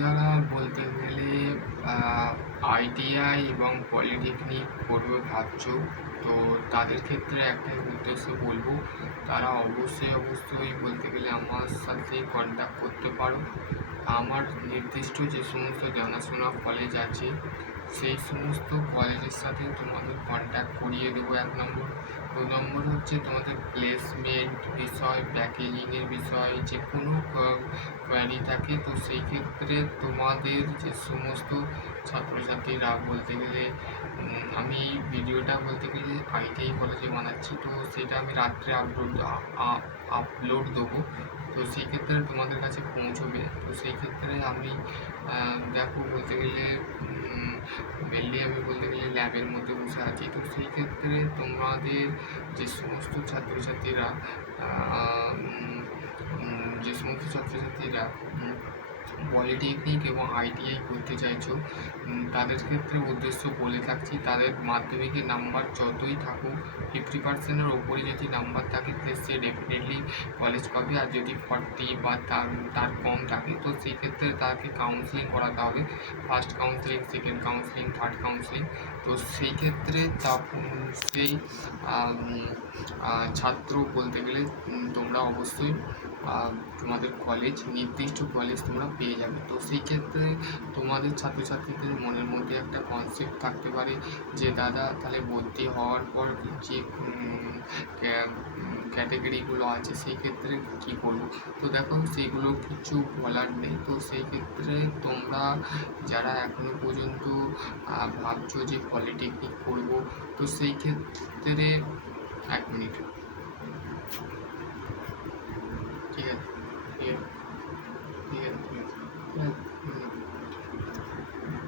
যারা বলতে গেলে আইটিআই এবং পলিটেকনিক করবে ভাবছ? তো তাদের ক্ষেত্রে একটাই উদ্দেশ্য বলব, তারা অবশ্যই অবশ্যই বলতে গেলে আমার সাথে কন্ট্যাক্ট করতে পারো। আমার নির্দিষ্ট যে সমস্ত জানাশোনা কলেজ আছে, সেই সমস্ত কলেজের সাথে তোমাদের কন্ট্যাক্ট করিয়ে দেবো এক নম্বর। দু নম্বর হচ্ছে তোমাদের প্লেসমেন্ট বিষয় প্যাকেজিংয়ের বিষয়, যে কোনো কোয়ারি থাকে, তো সেই ক্ষেত্রে তোমাদের যে সমস্ত ছাত্রছাত্রীরা বলতে গেলে আমি ভিডিওটা বলতে গেলে আইটিআই কলেজে বানাচ্ছি, তো সেটা আমি রাত্রে আপলোড আপলোড দেবো। তো সেই ক্ষেত্রে তোমাদের কাছে পৌঁছবে। তো সেই ক্ষেত্রে আমি দেখো বলতে গেলে মেনলি আমি বলতে গেলে ল্যাবের মধ্যে বসে আছি। তো সেই ক্ষেত্রে তোমাদের যে সমস্ত ছাত্রছাত্রীরা যে সমস্ত ছাত্রছাত্রীরা পলিটেকনিক এবং আইটিআই করতে চাইছো তাদের ক্ষেত্রে উদ্দেশ্য বলে থাকছি, তাদের মাধ্যমিকের নাম্বার যতই থাকুক ফিফটি পার্সেন্টের ওপরে যদি নাম্বার থাকে সে ডেফিনেটলি কলেজ পাবে। আর যদি ফর্টি বা তার তার কম থাকে, তো সেই ক্ষেত্রে তাকে কাউন্সিলিং করাতে হবে। First counselling second counselling third counselling তো সেই ক্ষেত্রে তা সেই ছাত্র বলতে গেলে তোমরা অবশ্যই তোমাদের কলেজ নির্দিষ্ট কলেজ তোমরা পেয়ে যাবে। তো সেই ক্ষেত্রে তোমাদের ছাত্রছাত্রীদের মনের মধ্যে একটা কনসেপ্ট থাকতে পারে যে, দাদা, তাহলে ভর্তি হওয়ার পর যে ক্যাটাগরিগুলো আছে, সেই ক্ষেত্রে কী করব? তো দেখো সেইগুলো কিছু বলার নেই। তো সেই ক্ষেত্রে তোমরা যারা এখনও পর্যন্ত ভাবছ যে পলিটেকনিক করব, তো সেই ক্ষেত্রে এক মিনিট ঠিক আছে ঠিক আছে ঠিক আছে ঠিক আছে ঠিক আছে হুম।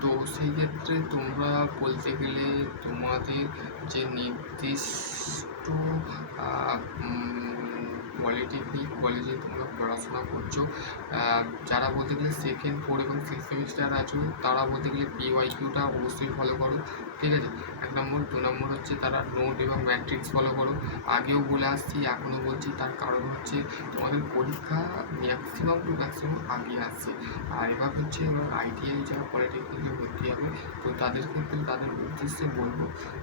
তো সেই ক্ষেত্রে তোমরা বলতে গেলে তোমাদের যে নির্দিষ্ট পলিটেকনিক কলেজে তোমরা পড়াশোনা করছ। যারা বলতে গেলে সেকেন্ড ফোর এবং সিক্স সেমিস্টার আছো, তারা বলতে গেলে পিওয়াই কিউটা অবশ্যই ফলো করো, ঠিক আছে? এক নম্বর। দু নম্বর হচ্ছে তারা নোট এবং ম্যাট্রিক্স ফলো করো। আগেও বলে আসছি এখনও বলছি, তার কারণ হচ্ছে তোমাদের পরীক্ষা ম্যাক্সিমাম টু ম্যাক্সিমাম আগে আসছে। আর এবার হচ্ছে এবার আইটিআই যারা পলিটেকনিকে ভর্তি হবে, তো তাদের ক্ষেত্রে তাদের উদ্দেশ্যে বলব,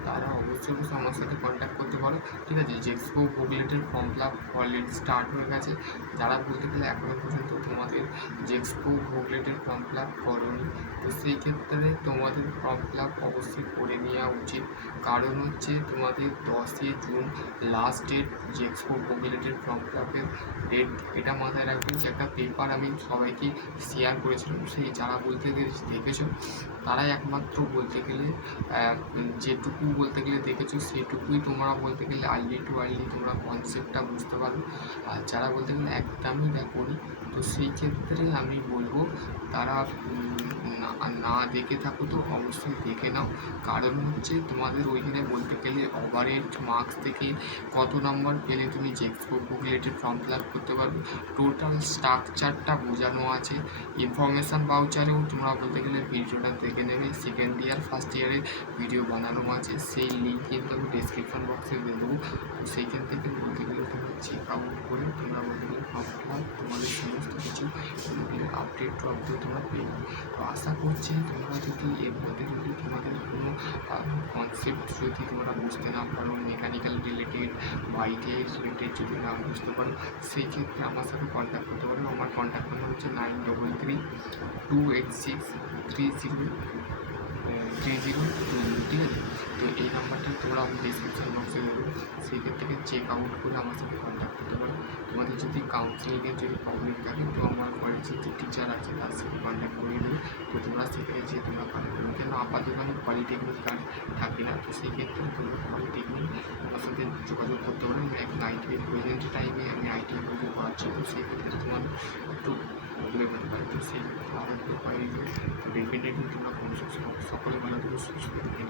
তারা অবশ্যই অবশ্যই আমার সাথে কন্ট্যাক্ট পারো ঠিক আছে JEXPO বুকলেটের form fill up already start হয়ে গেছে। যারা বলতে গেলে এখনও পর্যন্ত তোমাদের জেক্সপো বুকলেটের ফর্ম ফিল আপ করোনি, তো সেই ক্ষেত্রে তোমাদের ফর্ম ফিল আপ অবশ্যই করে নেওয়া উচিত। কারণ হচ্ছে তোমাদের দশই জুন লাস্ট ডেট জেক্সপো বুকলেটের ফর্ম ফিল আপের ডেট এটা মাথায় রাখবেন যে একটা পেপার আমি সবাইকে শেয়ার করেছিলাম। সেই যারা বলতে গেলে দেখেছ তারাই একমাত্র বলতে গেলে যেটুকু বলতে গেলে দেখেছ সেটুকুই তোমরা বলতে গেলে আর্লি টু আর্লি তোমরা কনসেপ্টটা বুঝতে পারো। আর যারা বলতে গেলে একদমই দেখোনি, তো সেই ক্ষেত্রে আমি বলব, তারা না দেখে থাকো তো অবশ্যই দেখে নাও। কারণ হচ্ছে তোমাদের ওইখানে বলতে গেলে ওভারেজ মার্কস থেকে কত নম্বর পেলে তুমি JEXPO related form fill up করতে পারবে? টোটাল স্ট্রাকচারটা বোঝানো আছে। ইনফরমেশান বাউচারেও তোমরা বলতে গেলে ভিডিওটা দেখে নেবে। সেকেন্ড ইয়ার ফার্স্ট ইয়ারের ভিডিও বানানো আছে। সেই লিঙ্ক কিন্তু আমি ডিসক্রিপশন বক্সে দিয়ে দেবো। তো সেইখান থেকে বলতে গেলে তোমরা চেক আউট করে তোমরা বলতে গেলে ফর্ম ফিল আপ তোমাদের সমস্ত কিছু আপডেট টু আপডেট তোমরা পেয়ে তো আশা করছি তোমরা যদি এর মধ্যে যদি তোমাদের কোনো কনসেপ্ট যদি তোমরা বুঝতে না পারো মেকানিক্যাল রিলেটেড বা আইটিআই রিলেটেড যদি না বুঝতে পারো সেই ক্ষেত্রে আমার সাথে কন্ট্যাক্ট করতে পারো। আমার কন্ট্যাক্ট নাম্বার হচ্ছে nine double three two eight six three zero three zero ঠিক আছে তোমরা ডিসক্রিপশন বক্সে দেবো সেই ক্ষেত্রে চেক আউট করে আমার সাথে কন্ট্যাক্ট করতে পারো। তোমাদের যদি কাউন্সিলিংয়ের যদি প্রবলেম থাকে, তো আমার কলেজের যে টিচার আছে, তার সাথে কন্ট্যাক্ট করে দেবে তো তোমরা সেখানে যে তোমরা পারবে কেন? আপাতত আমি পলিটেকনিক কার্ড থাকি না। তো সেই ক্ষেত্রে তোমরা পলিটেকনিক আমার সাথে যোগাযোগ করতে পারো। এখন আইটিআই প্রেজেন্ট টাইমে আমি কলেজে পড়াচ্ছি তো সেই ক্ষেত্রে তোমাদের একটু প্রবলেম হতে পারে। তো সেই ক্ষেত্রে আমার একটু পাই ডেফিনেটলি তোমরা সকলে ভালো থেকে সুস্থ থেকে।